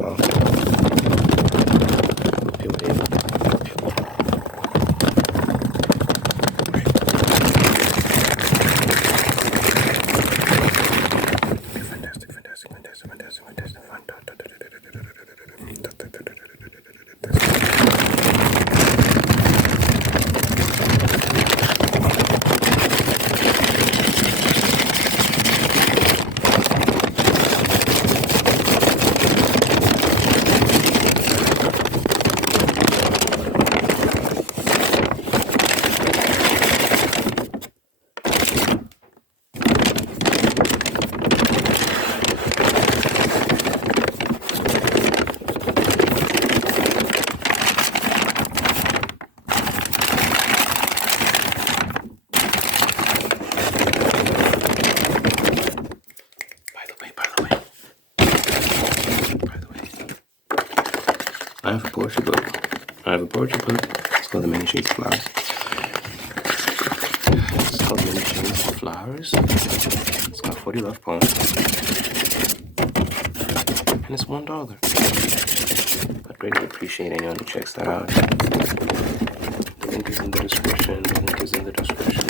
well. I have a poetry book. It's called The Many Shades of Flowers. It's called Many Shades of Flowers. It's got 40 love poems. And it's $1. I'd greatly appreciate anyone who checks that out. The link is in the description. The link is in the description.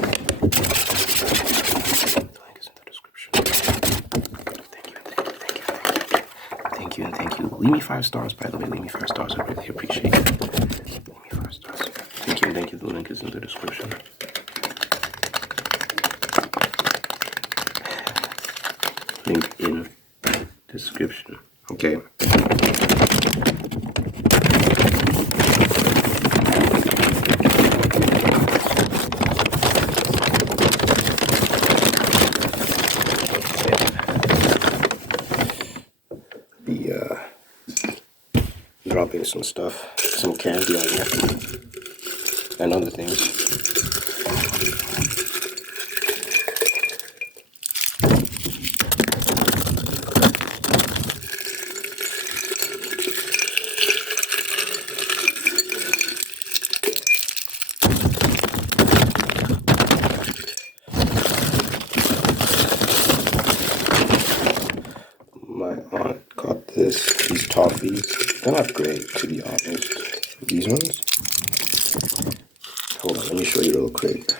Thank you and thank you. Leave me 5 stars, by the way. Leave me 5 stars. I really appreciate it. Leave me 5 stars. Thank you and thank you. The link is in the description. Link in description. Okay. Dropping some stuff, some candy on here, and other things. My aunt got these toffees. They're not great, to be honest. These ones? Hold on, let me show you real quick.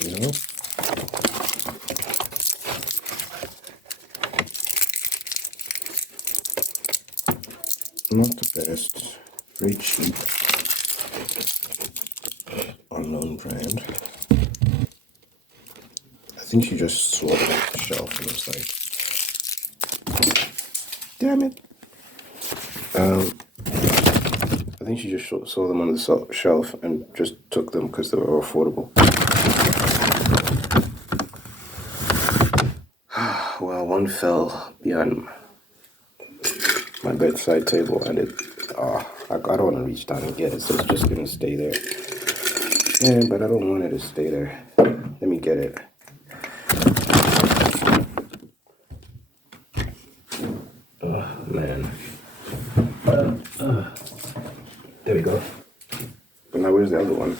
You know? Not the best. Very cheap. Unknown brand. I think she just saw it off the shelf and was like, damn it. I think she just saw them on the shelf and just took them because they were affordable. Well, one fell behind my bedside table and I don't want to reach down and get it, so it's just going to stay there. Yeah, but I don't want it to stay there. Let me get it. Man. There we go. But now where's the other one?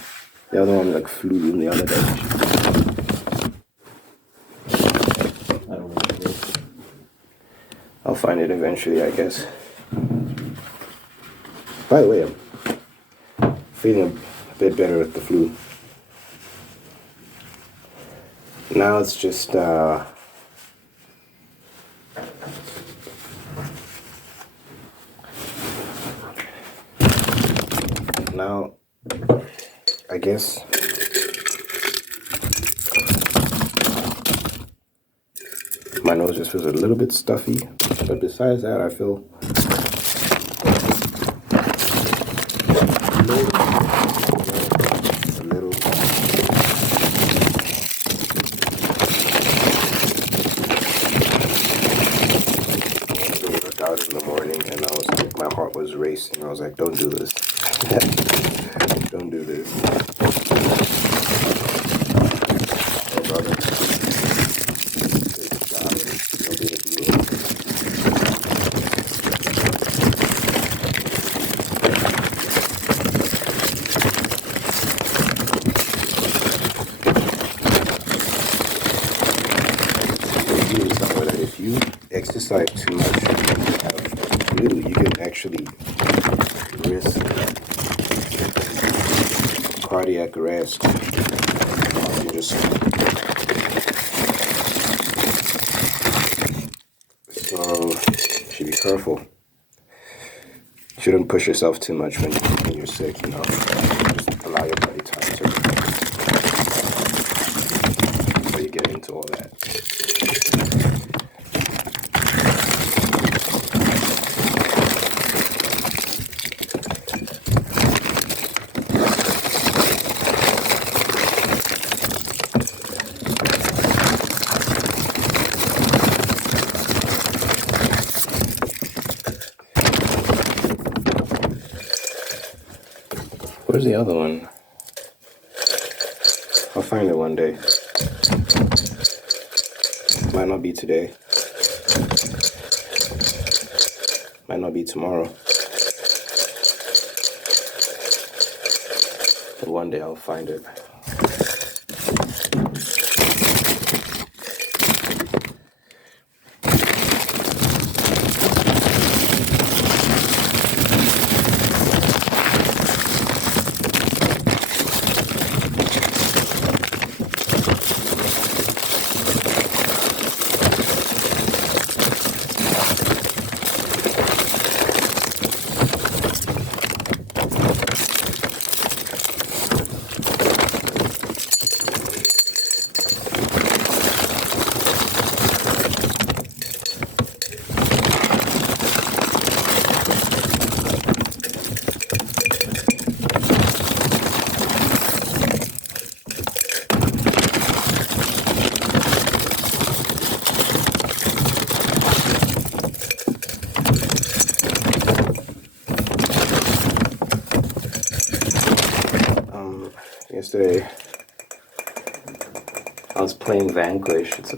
The other one like flew in the other direction. I don't know what it is. I'll find it eventually, I guess. By the way, I'm feeling a bit better with the flu. Now it's just now, I guess my nose just feels a little bit stuffy, but besides that, I feel a little out in the morning, and I was like, my heart was racing. I was like, don't do this. Don't do this. Oh, brother. Take a shower. Don't be a fool. if you exercise too much, you can actually risk cardiac arrest. You just so should be careful. Shouldn't push yourself too much when you're sick. Just allow your body time to before you get into all that. Where's the other one? I'll find it one day. Might not be today. Might not be tomorrow. But one day I'll find it. Yesterday, I was playing Vanquish. It's a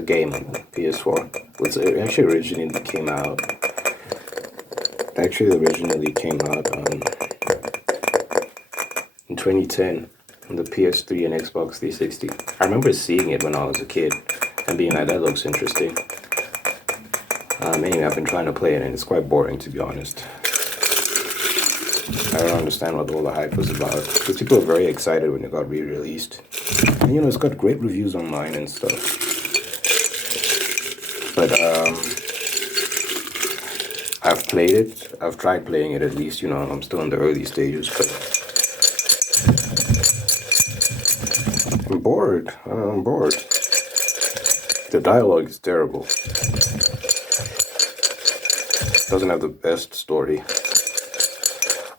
game on PS4. It actually originally came out. In 2010 on the PS3 and Xbox 360. I remember seeing it when I was a kid and being like, that looks interesting. Anyway, I've been trying to play it and it's quite boring, to be honest. I don't understand what all the hype was about. Because people were very excited when it got re-released. And it's got great reviews online and stuff. But I've played it. I've tried playing it at least, I'm still in the early stages, but I'm bored. The dialogue is terrible. Doesn't have the best story.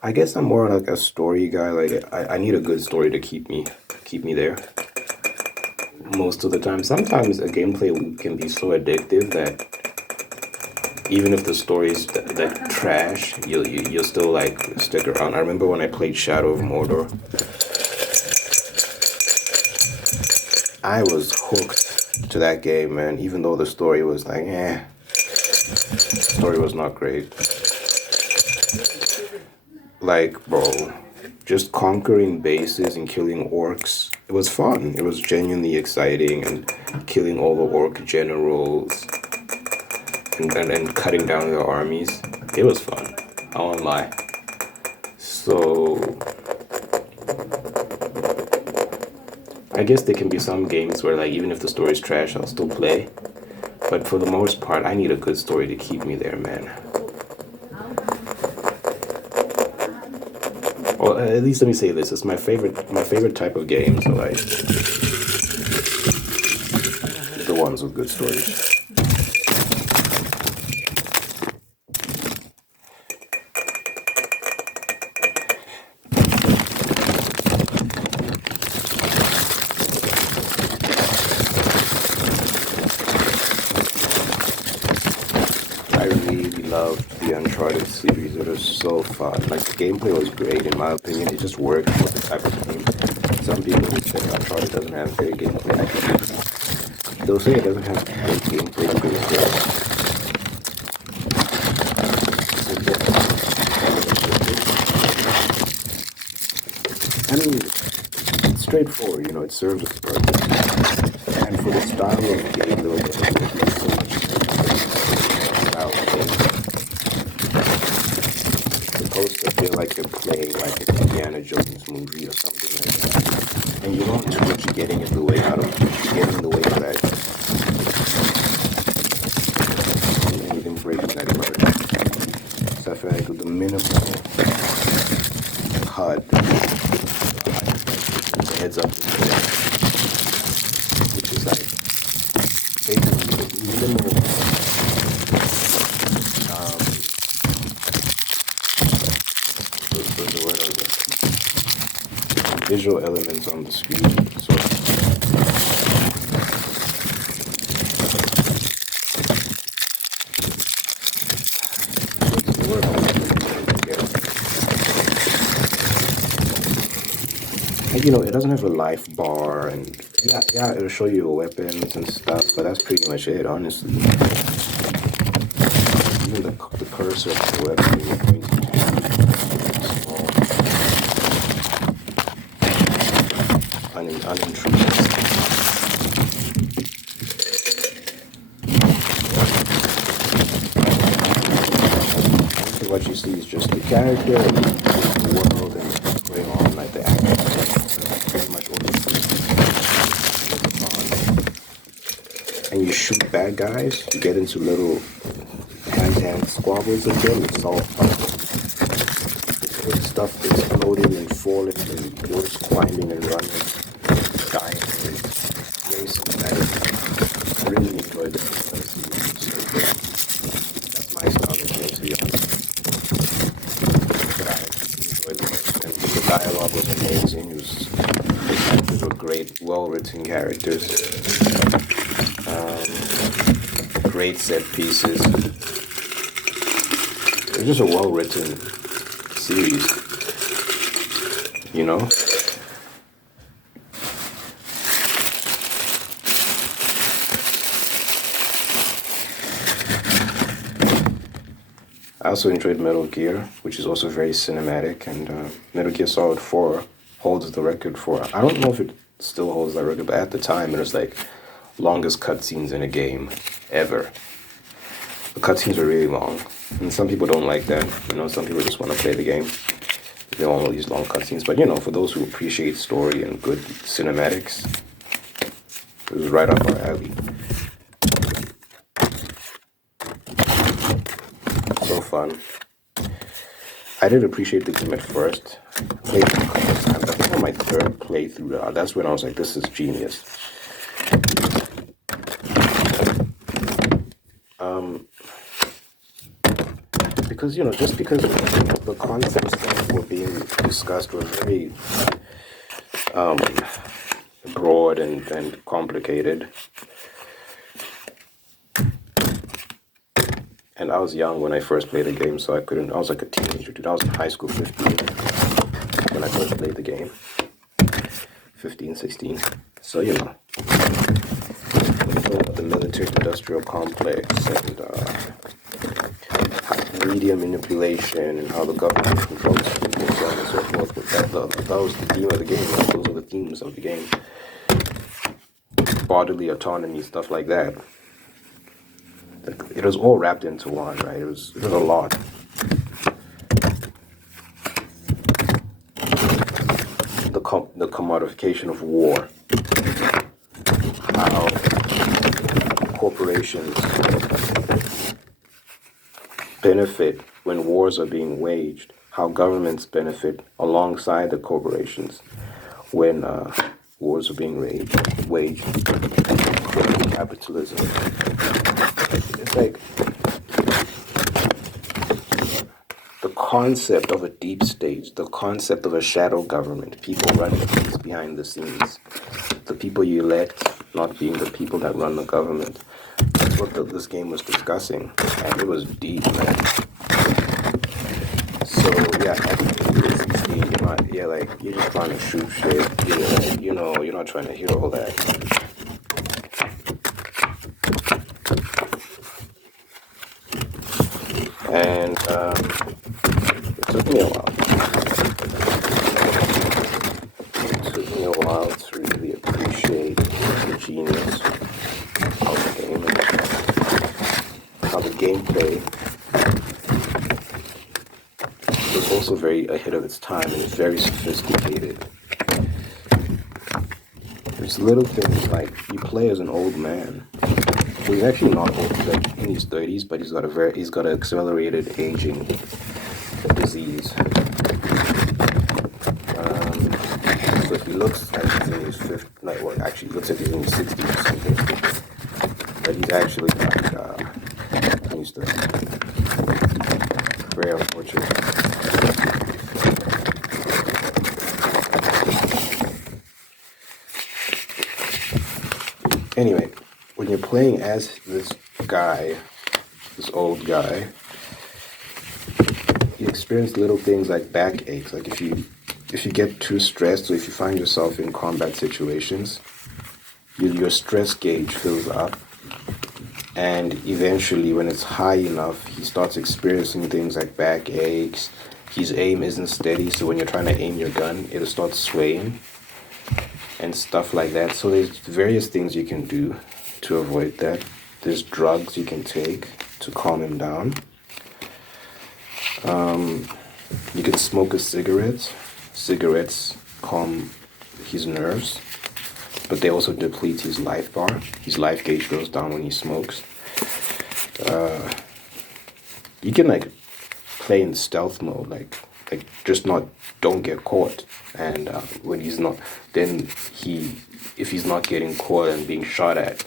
I guess I'm more like a story guy. Like I need a good story to keep me there. Most of the time. Sometimes a gameplay loop can be so addictive that even if the story's that trash, you'll still like stick around. I remember when I played Shadow of Mordor. I was hooked to that game, man. Even though the story was like, the story was not great. Like, bro, just conquering bases and killing orcs. It was fun. It was genuinely exciting, and killing all the orc generals and cutting down their armies. It was fun. I won't lie. So, I guess there can be some games where, like, even if the story's trash, I'll still play. But for the most part, I need a good story to keep me there, man. Well, at least let me say this: it's my favorite type of game. So like the ones with good stories. I really loved the Uncharted series. It was so fun. Like, the gameplay was great, in my opinion. It just worked for the type of game. Some people would say Uncharted doesn't have great gameplay. They'll say it doesn't have great gameplay because I mean, it's straightforward, it serves its purpose. And for the style of game, though, there's so much like you're playing like a Indiana Jones movie or something like that. And you don't too much getting in the way out of getting in the way of that. Anything breaking that emerges. So I feel like with the minimal HUD, the heads up display, which is like basically the minimal the word visual elements on the screen. So the word and, it doesn't have a life bar, and yeah, it'll show you your weapons and stuff, but that's pretty much it, honestly. Even the cursor of the weapon you're pointing at is small, unintrusive. What you see is just the character and the world and what's going on, like the action. Pretty much all you see. And you shoot bad guys, you get into little hand-to-hand squabbles with them, it's all stuff exploding and falling and yours climbing and running, dying and racing. I really enjoyed it. That's my style of game, to be honest. And the dialogue was amazing. The characters were great, well-written characters, great set pieces. It's just a well-written series, I also enjoyed Metal Gear, which is also very cinematic, and Metal Gear Solid 4 holds the record for, I don't know if it still holds that record, but at the time it was like longest cutscenes in a game ever. The cutscenes are really long, and some people don't like that. Some people just want to play the game. They don't want all these long cutscenes, but for those who appreciate story and good cinematics, it was right up our alley. So fun. I did appreciate the game at first. I played it a couple of times. I think on my third playthrough, that's when I was like, this is genius. Because, just because the concepts that were being discussed were very broad and complicated. And I was young when I first played the game, so I was like a teenager, dude. I was in high school, 15, when I first played the game. 15, 16. So, the military-industrial complex and media manipulation and how the government controls people, so on and so forth. But that was the theme of the game. Right? Those are the themes of the game. Bodily autonomy, stuff like that. It was all wrapped into one, right? It was a lot. The commodification of war. How corporations benefit when wars are being waged. How governments benefit alongside the corporations when wars are being waged. Capitalism. It's like the concept of a deep state, the concept of a shadow government, people running things behind the scenes, the people you elect not being the people that run the government. That's what this game was discussing, and it was deep, man. So yeah, at 16, you're just trying to shoot shit. You're not trying to hear all that. And it took me a while. It took me a while to really appreciate the genius of the game and how the gameplay was also very ahead of its time, and it's very sophisticated. There's little things like you play as an old man. Well, he's actually not old, he's like in his 30s, but he's got an accelerated aging disease. So he looks like he's in his 50s, like, well, actually he looks like he's in his 60s or something. But he's actually like, he's the very unfortunate. Anyway, when you're playing as this guy, this old guy, you experience little things like backaches. Like if you get too stressed, or if you find yourself in combat situations, your stress gauge fills up, and eventually when it's high enough, he starts experiencing things like backaches. His aim isn't steady, so when you're trying to aim your gun, it'll start swaying and stuff like that. So there's various things you can do to avoid that. There's drugs you can take to calm him down. You can smoke a cigarette. Cigarettes calm his nerves, but they also deplete his life bar. His life gauge goes down when he smokes. You can like play in stealth mode, like just don't get caught. And when he's not, then if he's not getting caught and being shot at,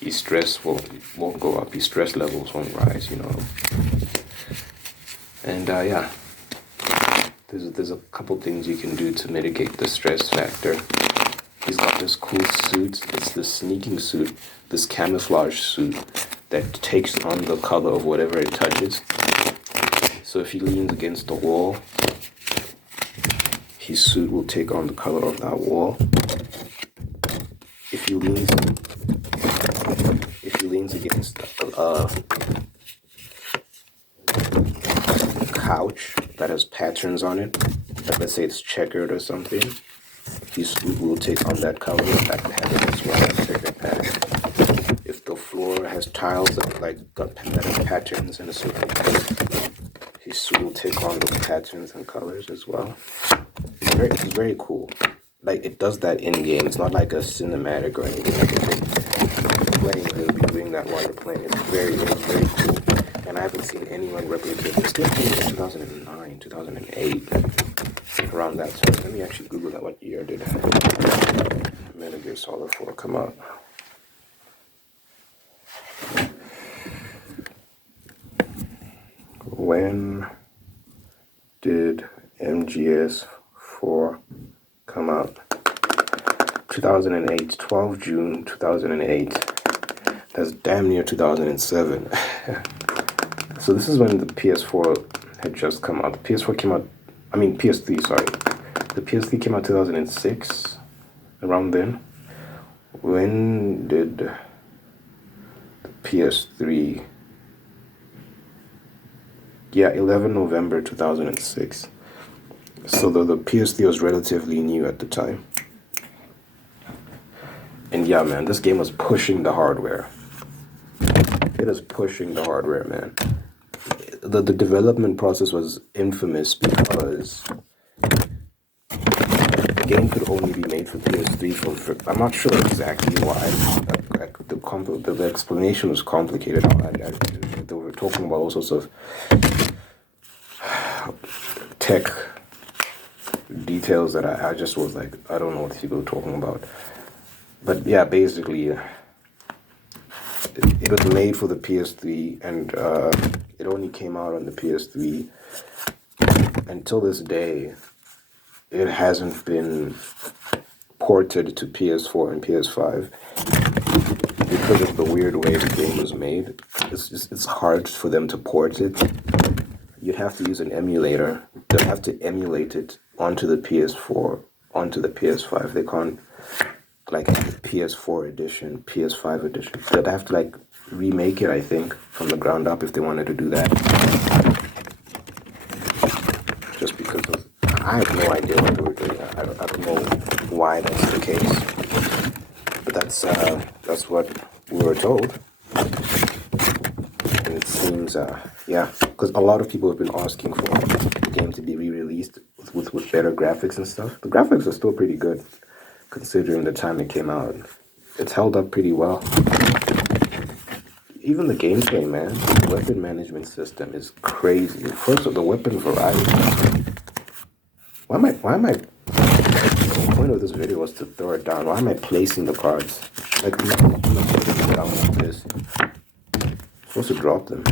his stress won't go up. His stress levels won't rise, you know. And yeah, there's a couple things you can do to mitigate the stress factor. He's got this cool suit. It's this sneaking suit, this camouflage suit that takes on the color of whatever it touches. So if he leans against the wall, his suit will take on the color of that wall. If he leans against a couch that has patterns on it, like let's say it's checkered or something, his suit will take on that color, that pattern as well, that checkered pattern. If the floor has tiles that have patterns in a certain color, his suit will take on those patterns and colors as well. It's very cool. Like it does that in game. It's not like a cinematic or anything like that. Playing, it'll be doing that while you're playing. It's very cool. And I haven't seen anyone replicate this. This came in 2009, 2008, around that time. Let me actually Google that. What year did Metal Gear Solid 4 come out? When did MGS4 come out? 2008, 12 June 2008. That's damn near 2007. So this is when the PS4 had just come out. The PS4 came out, PS3, sorry. The PS3 came out 2006, around then. When did the PS3... Yeah, 11 November 2006. So the PS3 was relatively new at the time. And yeah, man, this game was pushing the hardware. It is pushing the hardware, man. The development process was infamous because the game could only be made for PS3 for I'm not sure exactly why. The explanation was complicated. They were talking about all sorts of tech details that I just was like, I don't know what people were talking about. But yeah, basically, it was made for the PS3, and it only came out on the PS3. Until this day, it hasn't been ported to PS4 and PS5 because of the weird way the game was made. It's hard for them to port it. You'd have to use an emulator. They'll have to emulate it onto the PS4, onto the PS5. They can't like PS4 edition, PS5 edition. They'd have to like remake it, I think, from the ground up if they wanted to do that. Just because I have no idea what they were doing. I don't know why that's the case. But that's what we were told. And it seems, yeah, because a lot of people have been asking for the game to be re-released with better graphics and stuff. The graphics are still pretty good considering the time it came out. It's held up pretty well. Even the gameplay, man, the weapon management system is crazy. First of the weapon variety. Why am I, the point of this video was to throw it down. Why am I placing the cards? Like, I'm not putting it down like this. I'm supposed to drop them.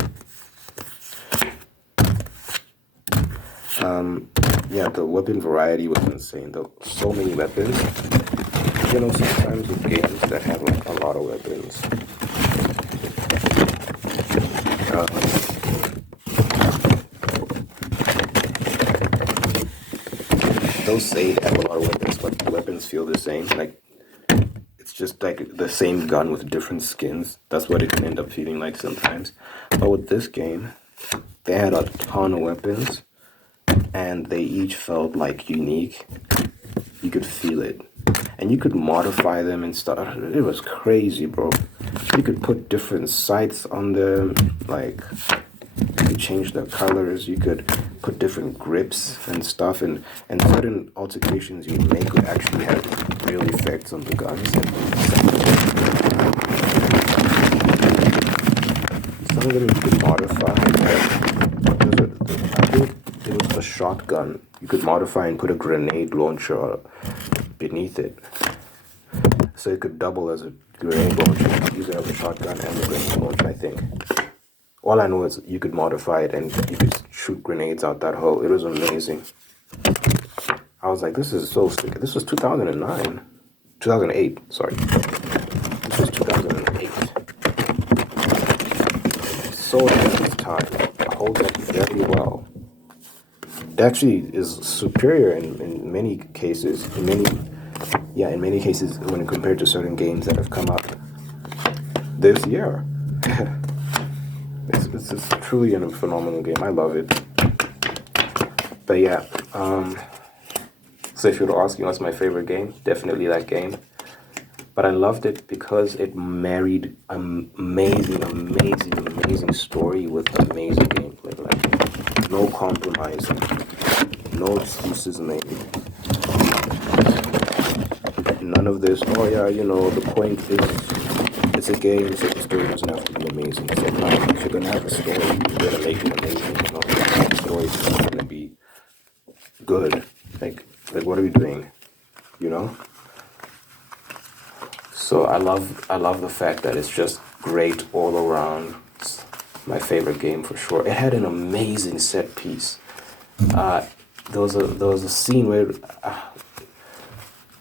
Yeah, the weapon variety was insane. There were so many weapons. You know, sometimes with games that have like a lot of weapons, they'll say they have a lot of weapons, but the weapons feel the same. Like, it's just like the same gun with different skins. That's what it can end up feeling like sometimes. But with this game, they had a ton of weapons, and they each felt like unique. You could feel it. And you could modify them and stuff. It was crazy, bro. You could put different sights on them, like you could change the colors, you could put different grips and stuff, and certain altercations you make would actually have real effects on the guns. Some of them you could modify. I think it was a shotgun. You could modify and put a grenade launcher beneath it. So it could double as a grenade launcher. Use it as a shotgun and a grenade launcher, I think. All I know is you could modify it and you could shoot grenades out that hole. It was amazing. I was like, this is so sick. This was 2009. 2008, sorry. This was 2008. So ahead of its time. It holds up very well. It actually is superior in many cases. In many cases when compared to certain games that have come out this year. It's truly a phenomenal game. I love it. But yeah, so if you were to ask me what's my favorite game, definitely that game. But I loved it because it married amazing story with amazing gameplay. Like, no compromising, no excuses made. None of this, oh yeah, you know, the point is, it's a game, so the story doesn't have to be amazing. So like, if you're gonna have a story, you're gonna make it amazing. You know, the story is not gonna be good. Like what are we doing? You know? So I love the fact that it's just great all around. It's my favorite game for sure. It had an amazing set piece. There was a scene where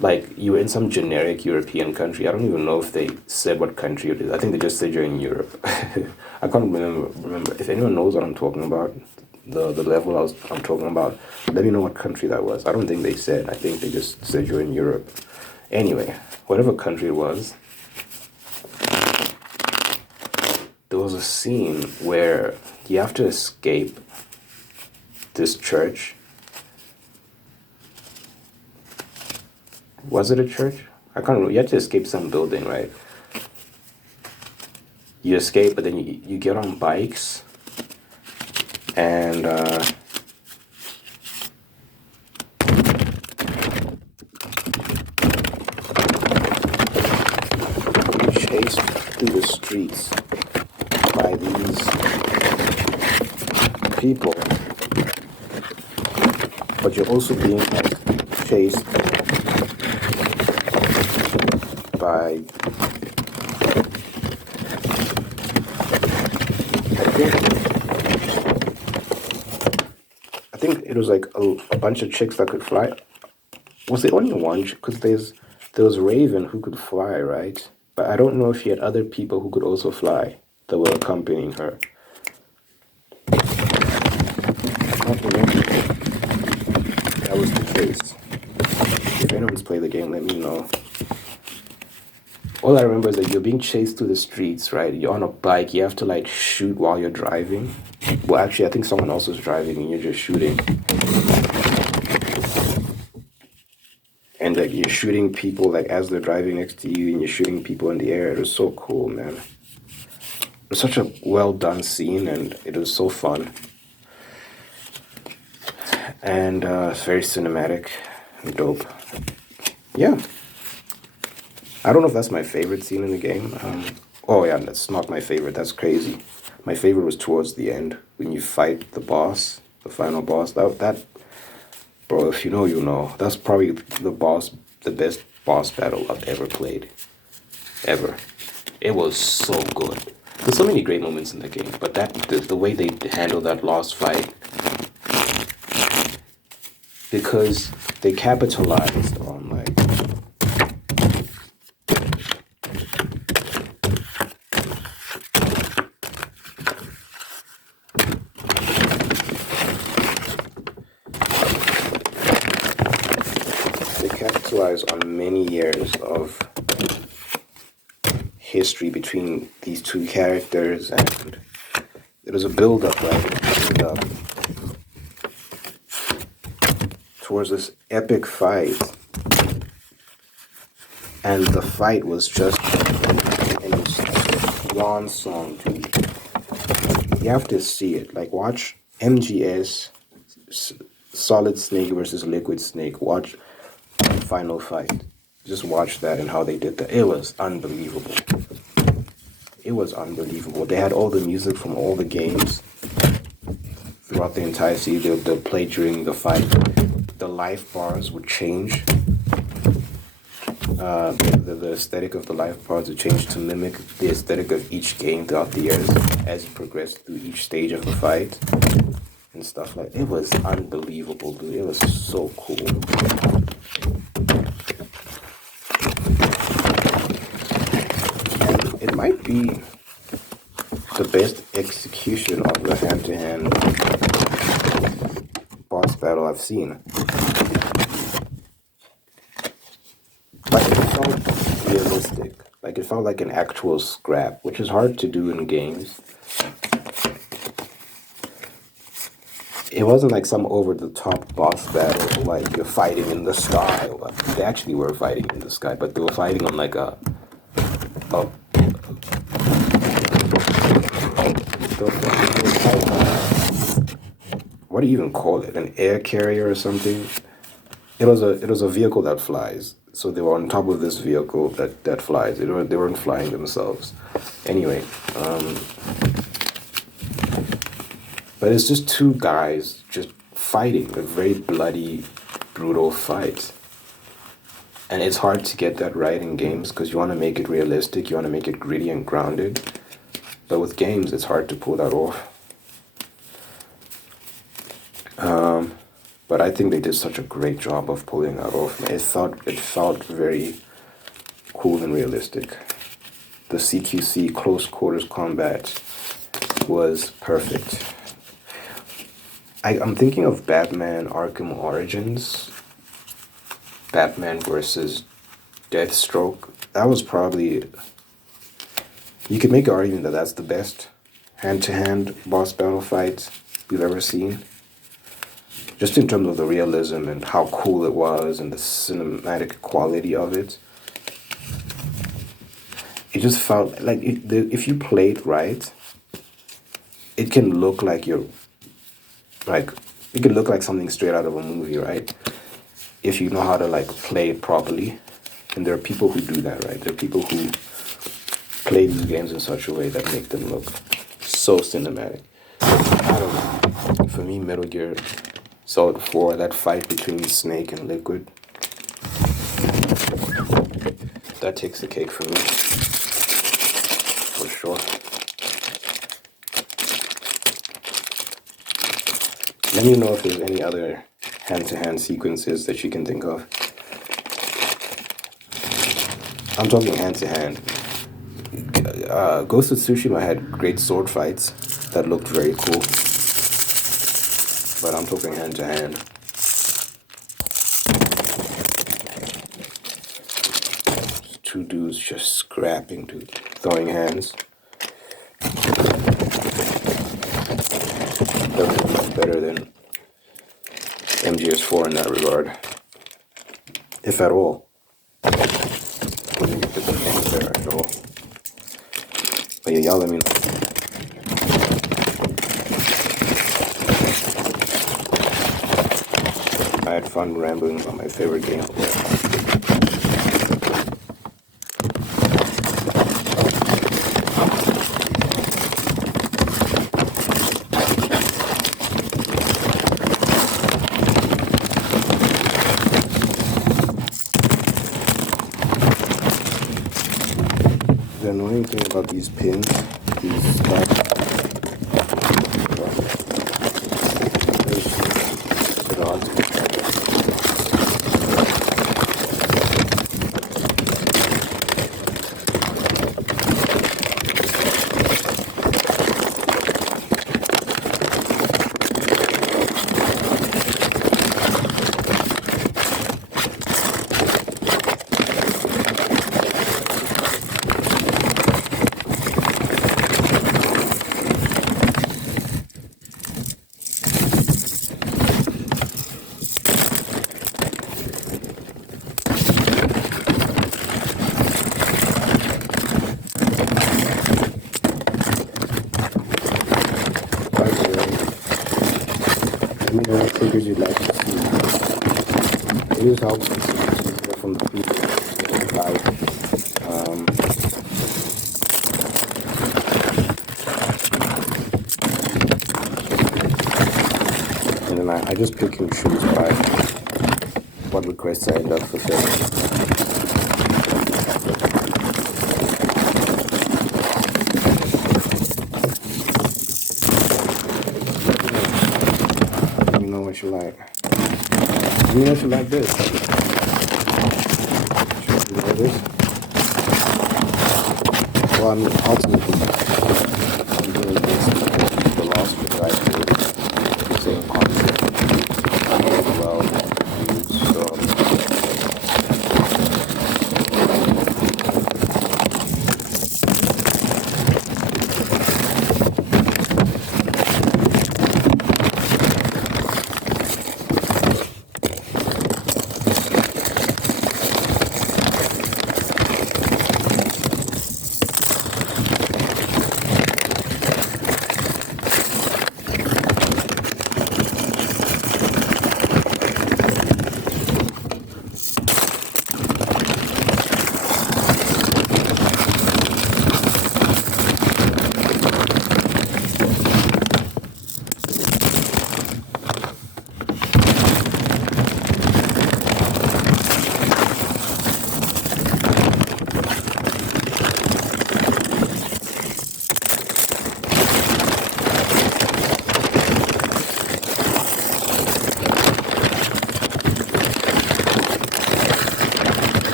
like you were in some generic European country. I don't even know if they said what country it is. I think they just said you're in Europe. I can't remember. If anyone knows what I'm talking about, the level I'm talking about, let me know what country that was. I don't think they said. I think they just said you're in Europe. Anyway, whatever country it was, there was a scene where you have to escape this church. Was it a church? I can't remember. You had to escape some building, right? You escape, but then you get on bikes and chased through the streets by these people, but you're also being chased by, I think it was like a bunch of chicks that could fly. Was there only one? Because there was Raven who could fly, right? But I don't know if she had other people who could also fly that were accompanying her. I can't remember. That was the case. If anyone's played the game, let me know. All I remember is that you're being chased through the streets, right? You're on a bike. You have to like shoot while you're driving. Well, actually, I think someone else is driving and you're just shooting. And like you're shooting people like as they're driving next to you, and you're shooting people in the air. It was so cool, man. was such a well done scene, and it was so fun, and it's very cinematic and dope. Yeah, I don't know if that's my favorite scene in the game. Oh yeah, that's not my favorite. That's crazy. My favorite was towards the end when you fight the boss, the final boss. That bro, if you know, you know. That's probably the best boss battle I've ever played, ever. It was so good. There's so many great moments in the game, but the way they handled that last fight, because they capitalized on like they capitalized on many years of history between these two characters, and there was a build up, right? Build up towards this epic fight, and the fight was just an swan song, dude. You have to see it. Like, watch MGS, Solid Snake versus Liquid Snake. Watch Final Fight. Just watch that and how they did that. It was unbelievable. It was unbelievable. They had all the music from all the games throughout the entire season. They'll play during the fight. The life bars would change. The aesthetic of the life bars would change to mimic the aesthetic of each game throughout the years as you progress through each stage of the fight and stuff like that. It was unbelievable, dude. It was so cool. And it might be the best execution of the hand-to-hand boss battle I've seen. Like, it felt realistic. Like, it felt like an actual scrap, which is hard to do in games. It wasn't like some over-the-top boss battle, like you're fighting in the sky. Well, they actually were fighting in the sky, but they were fighting on like a what do you even call it? An air carrier or something? It was a vehicle that flies. So they were on top of this vehicle that flies. They weren't flying themselves. Anyway, but it's just two guys just fighting a very bloody, brutal fight. And it's hard to get that right in games because you want to make it realistic, you want to make it gritty and grounded. But with games, it's hard to pull that off. But I think they did such a great job of pulling that off. It felt very cool and realistic. The CQC close quarters combat was perfect. I'm thinking of Batman Arkham Origins, Batman versus Deathstroke. That was probably, you could make an argument that that's the best hand-to-hand boss battle fight we've ever seen. Just in terms of the realism and how cool it was and the cinematic quality of it. It just felt like if you play it right, it can look like like, it can look like something straight out of a movie, right? If you know how to like play it properly. And there are people who do that, right? There are people who play these games in such a way that make them look so cinematic. I don't know. For me, Metal Gear Solid 4, that fight between Snake and Liquid, that takes the cake for me. For sure. Let me know if there's any other hand-to-hand sequences that you can think of. I'm talking hand-to-hand. Ghost of Tsushima had great sword fights that looked very cool. But I'm talking hand-to-hand. Two dudes just scrapping, dude. Throwing hands. Definitely much better than MGS4 in that regard. If at all. I think it's anywhere at all. But yeah, y'all let me know. I had fun rambling about my favorite game of all time. The annoying thing about these pins, these stuff, it's hard to get back. By the way, let me know what triggers you'd like to see. It is helpful to hear from the people like, and then I just pick and choose by what requests I end up fulfilling. Let me know what you like. Let me know if you like this. Should you like this? Well, I mean, ultimately, I'm doing this because the last video I did, the same concept, well, this is awesome.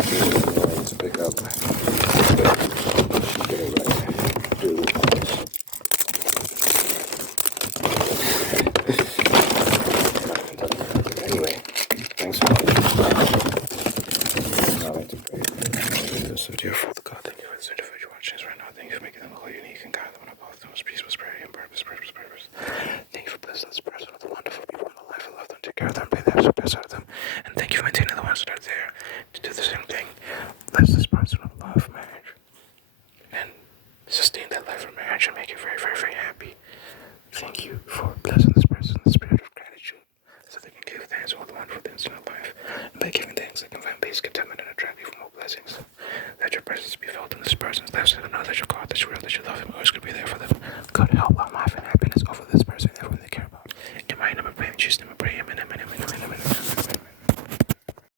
To pick up. Get it right. Dude. Anyway, thanks for watching. I like to pray. So, dear Father God, thank you for this individual watching us right now. Thank you for making them all unique and guide them on both those peace, prosperity, and purpose. Thank you for blessing this person with the wonderful people in the life. I love them, take care of them, pay the absolute best out of them. And thank you for maintaining the ones that are there to do the same thing. Bless this person with love, marriage, and sustain that life of marriage and make it very, very, very happy. Thank you for blessing this person with the spirit of gratitude so they can give thanks to all the wonderful for the instant life. And by giving thanks, I can find peace, contentment, and attract even more blessings.